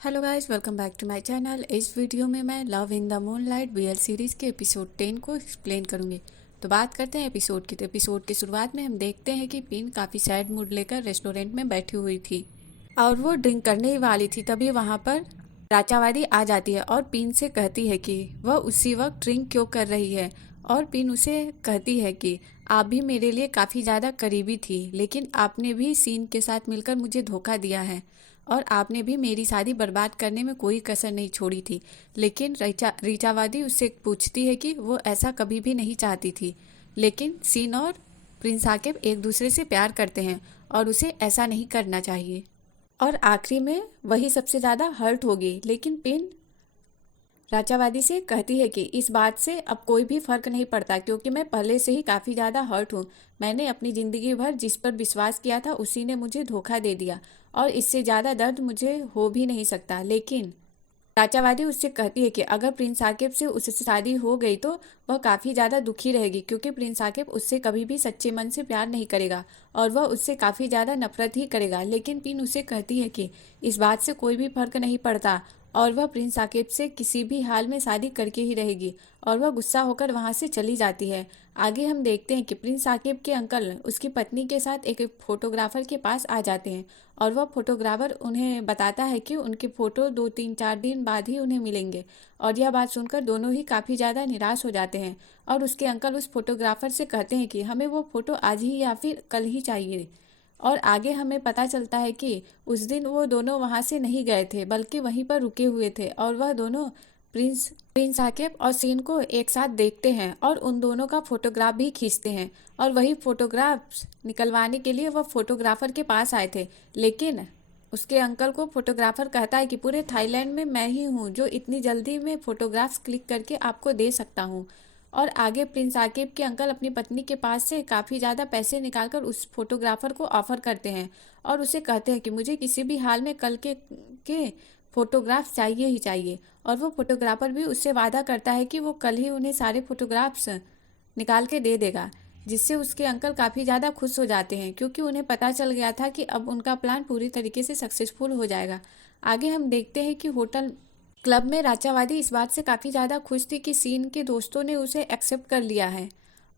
Hello guys, welcome back to my channel. इस video में मैं love in the moonlight BL series के episode 10 को एक्सप्लेन करूंगी। तो बात करते हैं एपिसोड की। तो एपिसोड की शुरुआत में हम देखते हैं कि पिन काफ़ी सैड मूड लेकर रेस्टोरेंट में बैठी हुई थी और वो ड्रिंक करने ही वाली थी। तभी वहाँ पर राचावादी आ जाती है और पिन से कहती है कि वह उसी वक्त ड्रिंक क्यों कर रही है। और पिन उसे कहती है कि आप भी मेरे लिए काफ़ी ज़्यादा करीबी थी, लेकिन आपने भी सीन के साथ मिलकर मुझे धोखा दिया है और आपने भी मेरी शादी बर्बाद करने में कोई कसर नहीं छोड़ी थी। लेकिन रीचावादी उससे पूछती है कि वो ऐसा कभी भी नहीं चाहती थी, लेकिन सीन और प्रिंस आकिब एक दूसरे से प्यार करते हैं और उसे ऐसा नहीं करना चाहिए। और आखिरी में वही सबसे ज़्यादा हर्ट होगी। लेकिन पिन राचावादी से कहती है कि इस बात से अब कोई भी फर्क नहीं पड़ता, क्योंकि मैं पहले से ही काफ़ी ज़्यादा हर्ट हूँ। मैंने अपनी ज़िंदगी भर जिस पर विश्वास किया था उसी ने मुझे धोखा दे दिया और इससे ज़्यादा दर्द मुझे हो भी नहीं सकता। लेकिन राचावादी उससे कहती है कि अगर प्रिंस आकिब से उससे शादी हो गई तो वह काफ़ी ज़्यादा दुखी रहेगी, क्योंकि प्रिंस आकिब उससे कभी भी सच्चे मन से प्यार नहीं करेगा और वह उससे काफ़ी ज़्यादा नफरत ही करेगा। लेकिन पिन उसे कहती है कि इस बात से कोई भी फर्क नहीं पड़ता और वह प्रिंस आकिब से किसी भी हाल में शादी करके ही रहेगी। और वह गुस्सा होकर वहाँ से चली जाती है। आगे हम देखते हैं कि प्रिंस आकिब के अंकल उसकी पत्नी के साथ एक फोटोग्राफर के पास आ जाते हैं और वह फोटोग्राफर उन्हें बताता है कि उनके फ़ोटो 2-3-4 दिन बाद ही उन्हें मिलेंगे। और यह बात सुनकर दोनों ही काफ़ी ज़्यादा निराश हो जाते हैं और उसके अंकल उस फोटोग्राफर से कहते हैं कि हमें वो फ़ोटो आज ही या फिर कल ही चाहिए। और आगे हमें पता चलता है कि उस दिन वो दोनों वहाँ से नहीं गए थे, बल्कि वहीं पर रुके हुए थे और वह दोनों प्रिंस प्रिंस आकिब और सीन को एक साथ देखते हैं और उन दोनों का फोटोग्राफ भी खींचते हैं। और वही फोटोग्राफ्स निकलवाने के लिए वह फोटोग्राफर के पास आए थे। लेकिन उसके अंकल को फोटोग्राफर कहता है कि पूरे थाईलैंड में मैं ही हूँ जो इतनी जल्दी में फोटोग्राफ्स क्लिक करके आपको दे सकता हूँ। और आगे प्रिंस आकिब के अंकल अपनी पत्नी के पास से काफ़ी ज़्यादा पैसे निकालकर उस फोटोग्राफर को ऑफर करते हैं और उसे कहते हैं कि मुझे किसी भी हाल में कल के फोटोग्राफ्स चाहिए ही चाहिए। और वो फोटोग्राफर भी उससे वादा करता है कि वो कल ही उन्हें सारे फोटोग्राफ्स निकाल के दे देगा, जिससे उसके अंकल काफ़ी ज़्यादा खुश हो जाते हैं, क्योंकि उन्हें पता चल गया था कि अब उनका प्लान पूरी तरीके से सक्सेसफुल हो जाएगा। आगे हम देखते हैं कि होटल क्लब में राचावादी इस बात से काफ़ी ज़्यादा खुश थी कि सीन के दोस्तों ने उसे एक्सेप्ट कर लिया है।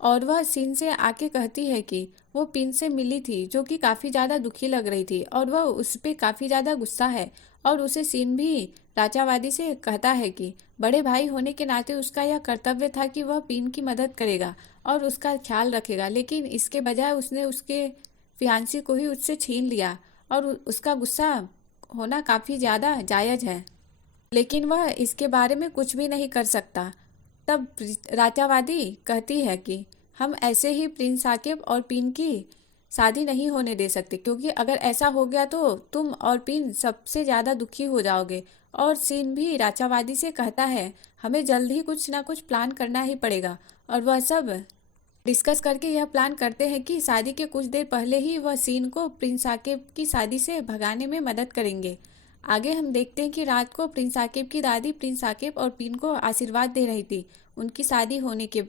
और वह सीन से आके कहती है कि वो पिन से मिली थी, जो कि काफ़ी ज़्यादा दुखी लग रही थी और वह उस पर काफ़ी ज़्यादा गुस्सा है। और उसे सीन भी राचावादी से कहता है कि बड़े भाई होने के नाते उसका यह कर्तव्य था कि वह पिन की मदद करेगा और उसका ख्याल रखेगा, लेकिन इसके बजाय उसने उसके फियांसी को ही उससे छीन लिया और उसका गुस्सा होना काफ़ी ज़्यादा जायज़ है। लेकिन वह इसके बारे में कुछ भी नहीं कर सकता। तब राचावादी कहती है कि हम ऐसे ही प्रिंस आकिब और पिन की शादी नहीं होने दे सकते, क्योंकि अगर ऐसा हो गया तो तुम और पिन सबसे ज़्यादा दुखी हो जाओगे। और सीन भी राचावादी से कहता है हमें जल्द ही कुछ ना कुछ प्लान करना ही पड़ेगा। और वह सब डिस्कस करके यह प्लान करते हैं कि शादी के कुछ देर पहले ही वह सीन को प्रिंस आकिब की शादी से भगाने में मदद करेंगे। आगे हम देखते हैं कि रात को प्रिंस आकिब की दादी प्रिंस आकिब और पिन को आशीर्वाद दे रही थी उनकी शादी होने के।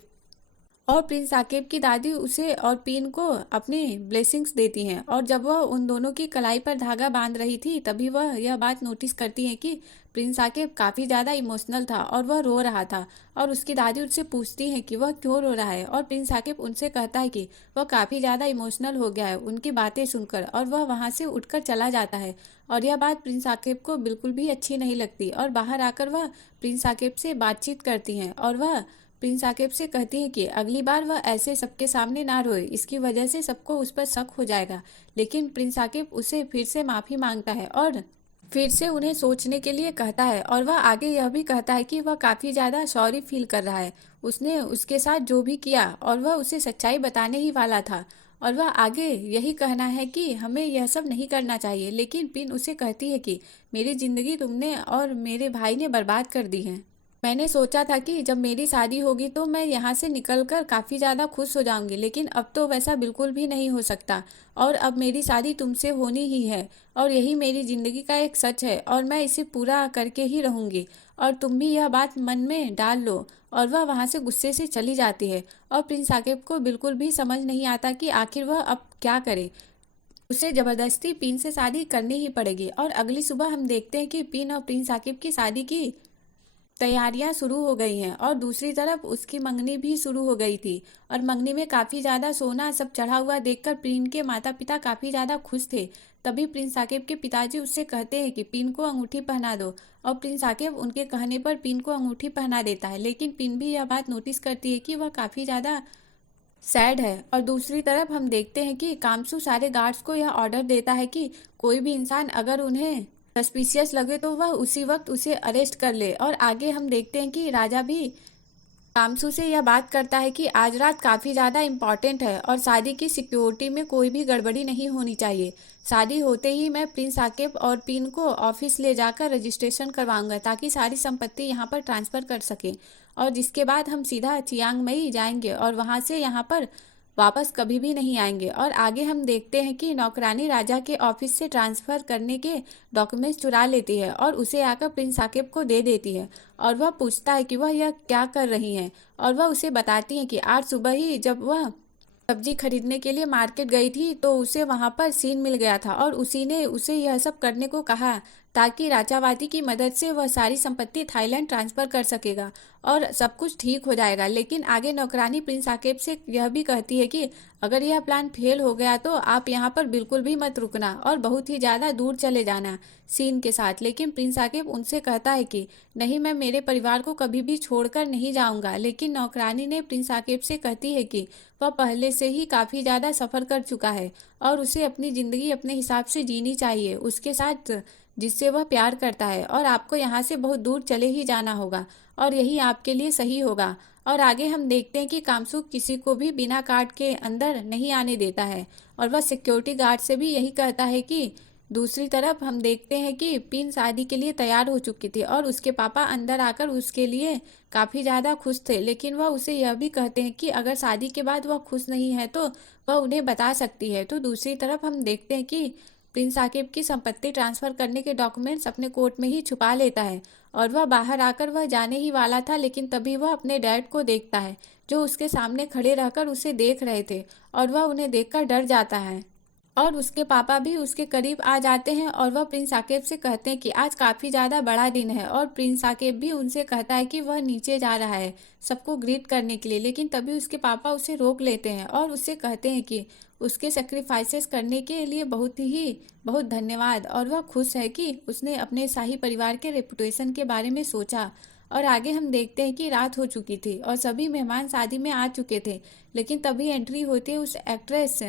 और प्रिंस आकिब की दादी उसे और पिन को अपनी ब्लेसिंग्स देती हैं। और जब वह उन दोनों की कलाई पर धागा बांध रही थी तभी वह यह बात नोटिस करती है कि प्रिंस आकिब काफ़ी ज़्यादा इमोशनल था और वह रो रहा था। और उसकी दादी उससे पूछती है कि वह क्यों रो रहा है और प्रिंस आकिब उनसे कहता है कि वह काफ़ी ज़्यादा इमोशनल हो गया है उनकी बातें सुनकर, और वह वहाँ से उठकर चला जाता है। और यह बात प्रिंस आकिब को बिल्कुल भी अच्छी नहीं लगती और बाहर आकर वह प्रिंस आकिब से बातचीत करती हैं और वह प्रिंस आकिब से कहती है कि अगली बार वह ऐसे सबके सामने ना रोए, इसकी वजह से सबको उस पर शक हो जाएगा। लेकिन प्रिंस आकिब उसे फिर से माफ़ी मांगता है और फिर से उन्हें सोचने के लिए कहता है। और वह आगे यह भी कहता है कि वह काफ़ी ज़्यादा सॉरी फील कर रहा है, उसने उसके साथ जो भी किया और वह उसे सच्चाई बताने ही वाला था। और वह आगे यही कहना है कि हमें यह सब नहीं करना चाहिए। लेकिन पिन उसे कहती है कि मेरी ज़िंदगी तुमने और मेरे भाई ने बर्बाद कर दी है। मैंने सोचा था कि जब मेरी शादी होगी तो मैं यहाँ से निकलकर काफ़ी ज़्यादा खुश हो जाऊंगी, लेकिन अब तो वैसा बिल्कुल भी नहीं हो सकता। और अब मेरी शादी तुमसे होनी ही है और यही मेरी ज़िंदगी का एक सच है और मैं इसे पूरा करके ही रहूंगी। और तुम भी यह बात मन में डाल लो। और वह वहाँ से गुस्से से चली जाती है और प्रिंस आकिब को बिल्कुल भी समझ नहीं आता कि आखिर वह अब क्या करे। उसे जबरदस्ती पिन से शादी करनी ही पड़ेगी। और अगली सुबह हम देखते हैं कि पिन और प्रिंस आकिब की शादी की तैयारियां शुरू हो गई हैं और दूसरी तरफ उसकी मंगनी भी शुरू हो गई थी। और मंगनी में काफी ज्यादा सोना सब चढ़ा हुआ देखकर पिन के माता पिता काफी ज्यादा खुश थे। तभी प्रिंस साकिब के पिताजी उससे कहते हैं कि पिन को अंगूठी पहना दो। और प्रिंस साकिब उनके कहने पर पिन को अंगूठी पहना देता है, लेकिन पिन भी यह बात नोटिस करती है कि वह काफी ज्यादा सैड है। और दूसरी तरफ हम देखते हैं कि कामसू सारे गार्ड्स को यह ऑर्डर देता है कि कोई भी इंसान अगर उन्हें सस्पिशियस लगे तो वह उसी वक्त उसे अरेस्ट कर ले। और आगे हम देखते हैं कि राजा भी कामसू से यह बात करता है कि आज रात काफ़ी ज़्यादा इम्पॉर्टेंट है और शादी की सिक्योरिटी में कोई भी गड़बड़ी नहीं होनी चाहिए। शादी होते ही मैं प्रिंस आकिब और पिन को ऑफिस ले जाकर रजिस्ट्रेशन करवाऊंगा ताकि सारी संपत्ति यहाँ पर ट्रांसफ़र कर सकें। और जिसके बाद हम सीधा चियांग मई जाएंगे और वहाँ से यहाँ पर वापस कभी भी नहीं आएंगे। और आगे हम देखते हैं कि नौकरानी राजा के ऑफिस से ट्रांसफ़र करने के डॉक्यूमेंट्स चुरा लेती है और उसे आकर प्रिंस साकिब को दे देती है। और वह पूछता है कि वह यह क्या कर रही हैं और वह उसे बताती है कि आज सुबह ही जब वह सब्जी खरीदने के लिए मार्केट गई थी तो उसे वहां पर सीन मिल गया था और उसी ने उसे यह सब करने को कहा ताकि राजावादी की मदद से वह सारी संपत्ति थाईलैंड ट्रांसफर कर सकेगा और सब कुछ ठीक हो जाएगा। लेकिन आगे नौकरानी प्रिंस आकिब से यह भी कहती है कि अगर यह प्लान फेल हो गया तो आप यहाँ पर बिल्कुल भी मत रुकना और बहुत ही ज़्यादा दूर चले जाना सीन के साथ। लेकिन प्रिंस आकिब उनसे कहता है कि नहीं, मैं मेरे परिवार को कभी भी छोड़कर नहीं जाऊंगा। लेकिन नौकरानी ने प्रिंस आकिब से कहती है कि वह पहले से ही काफ़ी ज़्यादा सफ़र कर चुका है और उसे अपनी ज़िंदगी अपने हिसाब से जीनी चाहिए उसके साथ जिससे वह प्यार करता है, और आपको यहाँ से बहुत दूर चले ही जाना होगा और यही आपके लिए सही होगा। और आगे हम देखते हैं कि कामसुक किसी को भी बिना कार्ड के अंदर नहीं आने देता है और वह सिक्योरिटी गार्ड से भी यही कहता है कि दूसरी तरफ हम देखते हैं कि पिन शादी के लिए तैयार हो चुकी थी और उसके पापा अंदर आकर उसके लिए काफ़ी ज़्यादा खुश थे। लेकिन वह उसे यह भी कहते हैं कि अगर शादी के बाद वह खुश नहीं है तो वह उन्हें बता सकती है। तो दूसरी तरफ हम देखते हैं कि प्रिंस आकिब की संपत्ति ट्रांसफ़र करने के डॉक्यूमेंट्स अपने कोट में ही छुपा लेता है और वह बाहर आकर वह जाने ही वाला था, लेकिन तभी वह अपने डैड को देखता है जो उसके सामने खड़े रहकर उसे देख रहे थे और वह उन्हें देखकर डर जाता है। और उसके पापा भी उसके करीब आ जाते हैं और वह प्रिंस आकिब से कहते हैं कि आज काफ़ी ज़्यादा बड़ा दिन है। और प्रिंस आकिब भी उनसे कहता है कि वह नीचे जा रहा है सबको ग्रीट करने के लिए, लेकिन तभी उसके पापा उसे रोक लेते हैं और उससे कहते हैं कि उसके सेक्रीफाइसेस करने के लिए बहुत धन्यवाद। और वह खुश है कि उसने अपने शाही परिवार के रेपुटेशन के बारे में सोचा। और आगे हम देखते हैं कि रात हो चुकी थी और सभी मेहमान शादी में आ चुके थे, लेकिन तभी एंट्री होती है उस एक्ट्रेस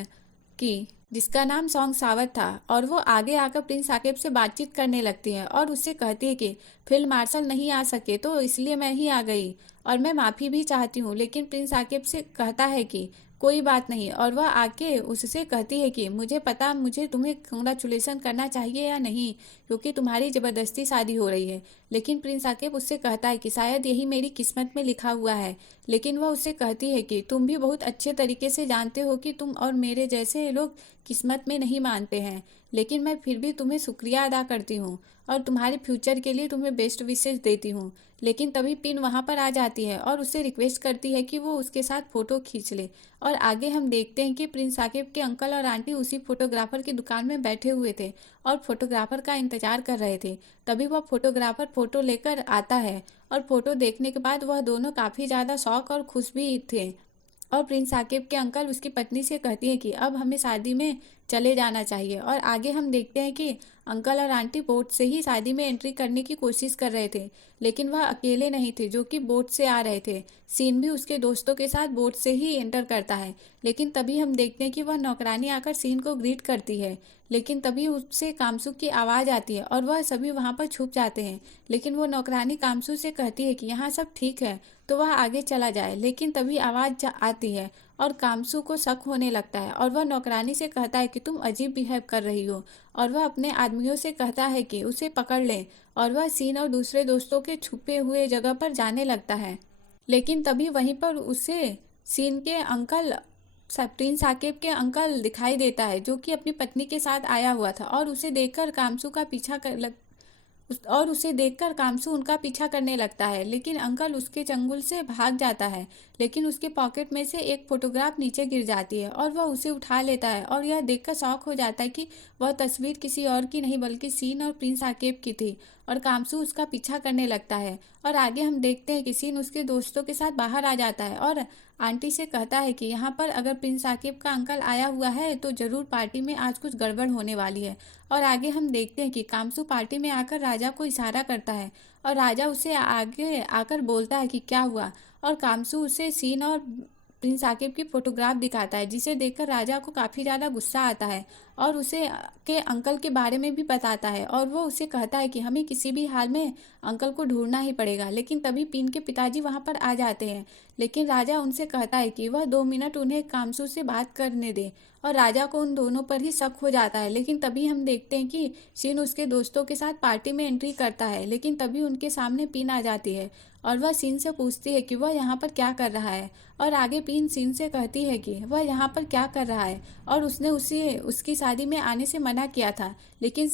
की जिसका नाम सॉन्ग सावत था और वो आगे आकर प्रिंस आकिब से बातचीत करने लगती है और उससे कहती है कि फील्ड मार्शल नहीं आ सके तो इसलिए मैं ही आ गई और मैं माफ़ी भी चाहती हूँ। लेकिन प्रिंस आकिब से कहता है कि कोई बात नहीं और वह आके उससे कहती है कि मुझे पता मुझे तुम्हें कंग्रेचुलेसन करना चाहिए या नहीं क्योंकि तुम्हारी ज़बरदस्ती शादी हो रही है। लेकिन प्रिंस आकिब उससे कहता है कि शायद यही मेरी किस्मत में लिखा हुआ है। लेकिन वह उससे कहती है कि तुम भी बहुत अच्छे तरीके से जानते हो कि तुम और मेरे जैसे लोग किस्मत में नहीं मानते हैं, लेकिन मैं फिर भी तुम्हें शुक्रिया अदा करती हूँ और तुम्हारे फ्यूचर के लिए तुम्हें बेस्ट विशेष देती हूँ। लेकिन तभी पिन वहाँ पर आ जाती है और उससे रिक्वेस्ट करती है कि वो उसके साथ फ़ोटो खींच ले। और आगे हम देखते हैं कि प्रिंस आकिब के अंकल और आंटी उसी फोटोग्राफर की दुकान में बैठे हुए थे और फोटोग्राफर का इंतजार कर रहे थे। तभी वह फोटोग्राफर फ़ोटो लेकर आता है और फ़ोटो देखने के बाद वह दोनों काफ़ी ज़्यादा शौक और खुश भी थे। और प्रिंस आकिब के अंकल उसकी पत्नी से कहती हैं कि अब हमें शादी में चले जाना चाहिए। और आगे हम देखते हैं कि अंकल और आंटी बोट से ही शादी में एंट्री करने की कोशिश कर रहे थे, लेकिन वह अकेले नहीं थे जो कि बोट से आ रहे थे। सीन भी उसके दोस्तों के साथ बोट से ही एंटर करता है, लेकिन तभी हम देखते हैं कि वह नौकरानी आकर सीन को ग्रीट करती है। लेकिन तभी उससे कामसू की आवाज़ आती है और वह सभी वहाँ पर छुप जाते हैं। लेकिन वो नौकरानी कामसू से कहती है कि यहाँ सब ठीक है तो वह आगे चला जाए। लेकिन तभी आवाज़ आती है और कामसू को शक होने लगता है और वह नौकरानी से कहता है कि तुम अजीब बिहेव कर रही हो। और वह अपने आदमियों से कहता है कि उसे पकड़ लें और वह सीन और दूसरे दोस्तों के छुपे हुए जगह पर जाने लगता है। लेकिन तभी वहीं पर उसे सीन के अंकल प्रिंस आकिब के अंकल दिखाई देता है जो कि अपनी पत्नी के साथ आया हुआ था और उसे देखकर कामसू का और उसे देखकर कामसू उनका पीछा करने लगता है, लेकिन अंकल उसके चंगुल से भाग जाता है। लेकिन उसके पॉकेट में से एक फोटोग्राफ नीचे गिर जाती है और वह उसे उठा लेता है और यह देखकर शॉक हो जाता है कि वह तस्वीर किसी और की नहीं बल्कि सीन और प्रिंस आकेब की थी। और कामसू उसका पीछा करने लगता है। और आगे हम देखते हैं कि सीन उसके दोस्तों के साथ बाहर आ जाता है और आंटी से कहता है कि यहाँ पर अगर प्रिंस आकिब का अंकल आया हुआ है तो जरूर पार्टी में आज कुछ गड़बड़ होने वाली है। और आगे हम देखते हैं कि कामसू पार्टी में आकर राजा को इशारा करता है और राजा उसे आगे आकर बोलता है कि क्या हुआ। और कामसू उसे सीन और प्रिंस आकिब की फोटोग्राफ दिखाता है, जिसे देखकर राजा को काफ़ी ज़्यादा गुस्सा आता है और उसे के अंकल के बारे में भी बताता है। और वो उसे कहता है कि हमें किसी भी हाल में अंकल को ढूंढना ही पड़ेगा। लेकिन तभी पिन के पिताजी वहां पर आ जाते हैं, लेकिन राजा उनसे कहता है कि वह 2 मिनट उन्हें कामसू से बात करने दे। और राजा को उन दोनों पर ही शक हो जाता है। लेकिन तभी हम देखते हैं कि शिन उसके दोस्तों के साथ पार्टी में एंट्री करता है, लेकिन तभी उनके सामने पिन आ जाती है और वह सीन से पूछती है कि वह यहाँ पर क्या कर रहा है। और आगे पिन सीन से कहती है कि वह यहाँ पर क्या कर रहा है और उसने उसे उसकी शादी में आने से मना किया था। लेकिन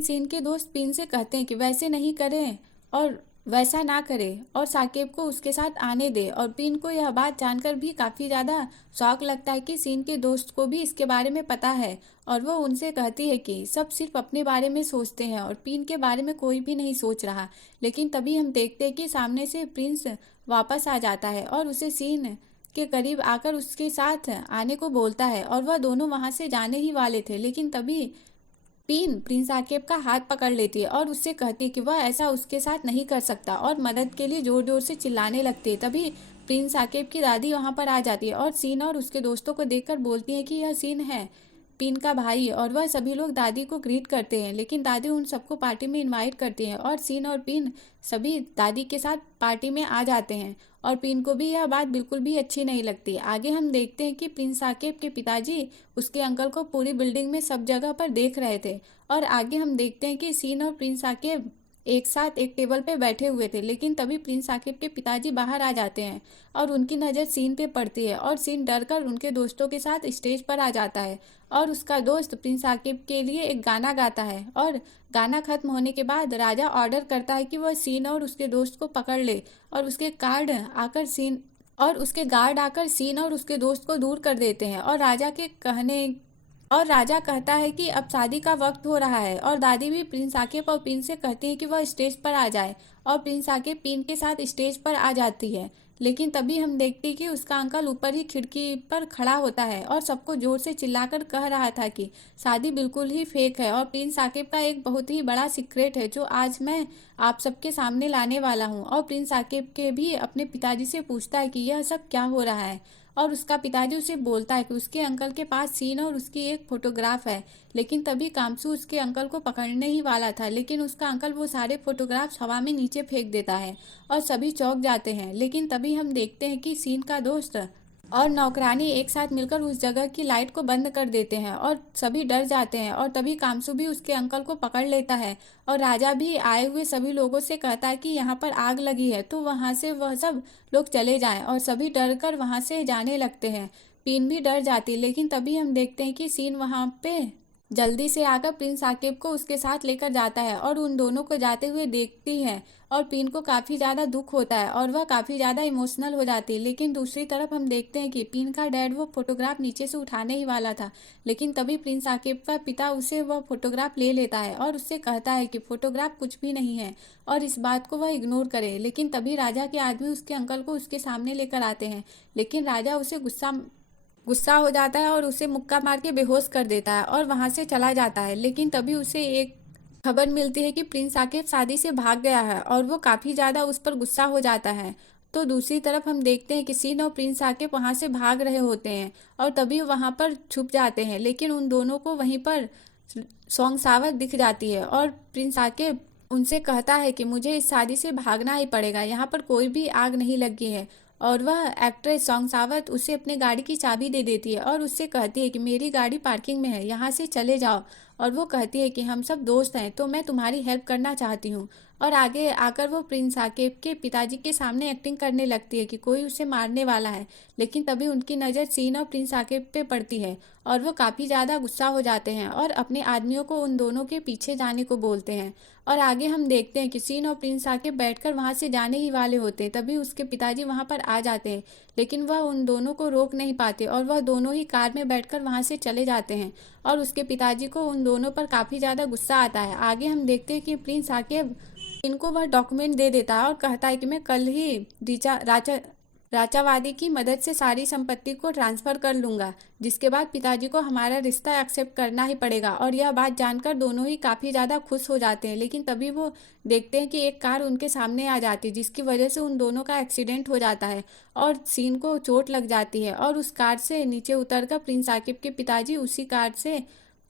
सीन के दोस्त पिन से कहते हैं कि वैसे नहीं करें और वैसा ना करे और साकेब को उसके साथ आने दे। और पिन को यह बात जानकर भी काफ़ी ज़्यादा शौक लगता है कि सीन के दोस्त को भी इसके बारे में पता है। और वो उनसे कहती है कि सब सिर्फ अपने बारे में सोचते हैं और पिन के बारे में कोई भी नहीं सोच रहा। लेकिन तभी हम देखते हैं कि सामने से प्रिंस वापस आ जाता है और उसे सीन के करीब आकर उसके साथ आने को बोलता है और वह दोनों वहां से जाने ही वाले थे। लेकिन तभी पिन प्रिंस आकेब का हाथ पकड़ लेती है और उससे कहती है कि वह ऐसा उसके साथ नहीं कर सकता और मदद के लिए जोर जोर से चिल्लाने लगती है। तभी प्रिंस आकेब की दादी वहां पर आ जाती है और सीन और उसके दोस्तों को देखकर बोलती है कि यह सीन है पिन का भाई। और वह सभी लोग दादी को ग्रीट करते हैं, लेकिन दादी उन सबको पार्टी में इनवाइट करती हैं और सीन और पिन सभी दादी के साथ पार्टी में आ जाते हैं। और पिन को भी यह बात बिल्कुल भी अच्छी नहीं लगती। आगे हम देखते हैं कि प्रिंस साकिब के पिताजी उसके अंकल को पूरी बिल्डिंग में सब जगह पर देख रहे थे। और आगे हम देखते हैं कि सीन और प्रिंस साकिब एक साथ एक टेबल पे बैठे हुए थे, लेकिन तभी प्रिंस साकिब के पिताजी बाहर आ जाते हैं और उनकी नज़र सीन पे पड़ती है और सीन डर कर उनके दोस्तों के साथ स्टेज पर आ जाता है। और उसका दोस्त प्रिंस साकिब के लिए एक गाना गाता है और गाना खत्म होने के बाद राजा ऑर्डर करता है कि वह सीन और उसके दोस्त को पकड़ ले और उसके गार्ड आकर सीन और उसके दोस्त को दूर कर देते हैं। और राजा कहता है कि अब शादी का वक्त हो रहा है और दादी भी प्रिंस आकिब और पिन से कहती है कि वह स्टेज पर आ जाए और प्रिंस आकिब पिन के साथ स्टेज पर आ जाती है। लेकिन तभी हम देखते हैं कि उसका अंकल ऊपर ही खिड़की पर खड़ा होता है और सबको जोर से चिल्लाकर कह रहा था कि शादी बिल्कुल ही फेक है और प्रिंस आकिब का एक बहुत ही बड़ा सीक्रेट है जो आज मैं आप सबके सामने लाने वाला हूँ। और प्रिंस आकिब के भी अपने पिताजी से पूछता है कि यह सब क्या हो रहा है और उसका पिताजी उसे बोलता है कि उसके अंकल के पास सीन और उसकी एक फोटोग्राफ है। लेकिन तभी कामसू उसके अंकल को पकड़ने ही वाला था, लेकिन उसका अंकल वो सारे फोटोग्राफ्स हवा में नीचे फेंक देता है और सभी चौंक जाते हैं। लेकिन तभी हम देखते हैं कि सीन का दोस्त और नौकरानी एक साथ मिलकर उस जगह की लाइट को बंद कर देते हैं और सभी डर जाते हैं। और तभी कामसू भी उसके अंकल को पकड़ लेता है और राजा भी आए हुए सभी लोगों से कहता है कि यहाँ पर आग लगी है तो वहाँ से वह सब लोग चले जाएं और सभी डर कर वहाँ से जाने लगते हैं। पीन भी डर जाती है, लेकिन तभी हम देखते हैं कि सीन वहाँ पे जल्दी से आकर प्रिंस साकिब को उसके साथ लेकर जाता है और उन दोनों को जाते हुए देखती है और पिन को काफ़ी ज़्यादा दुख होता है और वह काफ़ी ज़्यादा इमोशनल हो जाती है। लेकिन दूसरी तरफ हम देखते हैं कि पिन का डैड वो फोटोग्राफ नीचे से उठाने ही वाला था, लेकिन तभी प्रिंस साकिब का पिता उसे वह फोटोग्राफ ले लेता है और उससे कहता है कि फोटोग्राफ कुछ भी नहीं है और इस बात को वह इग्नोर करे। लेकिन तभी राजा के आदमी उसके अंकल को उसके सामने लेकर आते हैं, लेकिन राजा उसे गुस्सा हो जाता है और उसे मुक्का मार के बेहोश कर देता है और वहां से चला जाता है। लेकिन तभी उसे एक खबर मिलती है कि प्रिंस साकिब शादी से भाग गया है और वो काफ़ी ज़्यादा उस पर गुस्सा हो जाता है। तो दूसरी तरफ हम देखते हैं कि सीन और प्रिंस साकिब वहाँ से भाग रहे होते हैं और तभी वहाँ पर छुप जाते हैं, लेकिन उन दोनों को वहीं पर सोंगसावत दिख जाती है और प्रिंस साकिब उनसे कहता है कि मुझे इस शादी से भागना ही पड़ेगा, यहाँ पर कोई भी आग नहीं लगी है। और वह एक्ट्रेस सोंगसावत उसे अपने गाड़ी की चाबी दे देती है और उससे कहती है कि मेरी गाड़ी पार्किंग में है, यहाँ से चले जाओ। और वो कहती है कि हम सब दोस्त हैं तो मैं तुम्हारी हेल्प करना चाहती हूँ। और आगे आकर वो प्रिंस आकिब के पिताजी के सामने एक्टिंग करने लगती है कि कोई उसे मारने वाला है। लेकिन तभी उनकी नज़र सीन और प्रिंस आकिब पे पड़ती है और वो काफ़ी ज़्यादा गुस्सा हो जाते हैं और अपने आदमियों को उन दोनों के पीछे जाने को बोलते हैं। और आगे हम देखते हैं कि सीन और प्रिंस आकिब बैठकर वहाँ से जाने ही वाले होते हैं, तभी उसके पिताजी वहाँ पर आ जाते हैं। लेकिन वह उन दोनों को रोक नहीं पाते और वह दोनों ही कार में बैठकर वहाँ से चले जाते हैं। और उसके पिताजी को उन दोनों पर काफ़ी ज़्यादा गुस्सा आता है। आगे हम देखते हैं कि प्रिंस आकिब इनको वह डॉक्यूमेंट दे देता है और कहता है कि मैं कल ही राजावादी की मदद से सारी संपत्ति को ट्रांसफ़र कर लूँगा, जिसके बाद पिताजी को हमारा रिश्ता एक्सेप्ट करना ही पड़ेगा। और यह बात जानकर दोनों ही काफ़ी ज़्यादा खुश हो जाते हैं। लेकिन तभी वो देखते हैं कि एक कार उनके सामने आ जाती है, जिसकी वजह से उन दोनों का एक्सीडेंट हो जाता है और सीन को चोट लग जाती है। और उस कार से नीचे उतरकर प्रिंस आकिब के पिताजी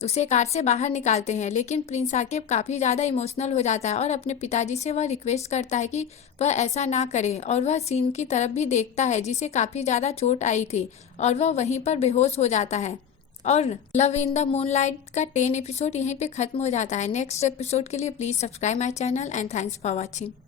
उसे कार से बाहर निकालते हैं। लेकिन प्रिंस आकिब काफ़ी ज़्यादा इमोशनल हो जाता है और अपने पिताजी से वह रिक्वेस्ट करता है कि वह ऐसा ना करे। और वह सीन की तरफ भी देखता है जिसे काफ़ी ज़्यादा चोट आई थी और वह वहीं पर बेहोश हो जाता है। और लव इन द मूनलाइट का 10 एपिसोड यहीं पे ख़त्म हो जाता है। नेक्स्ट एपिसोड के लिए please subscribe my channel and thanks for watching.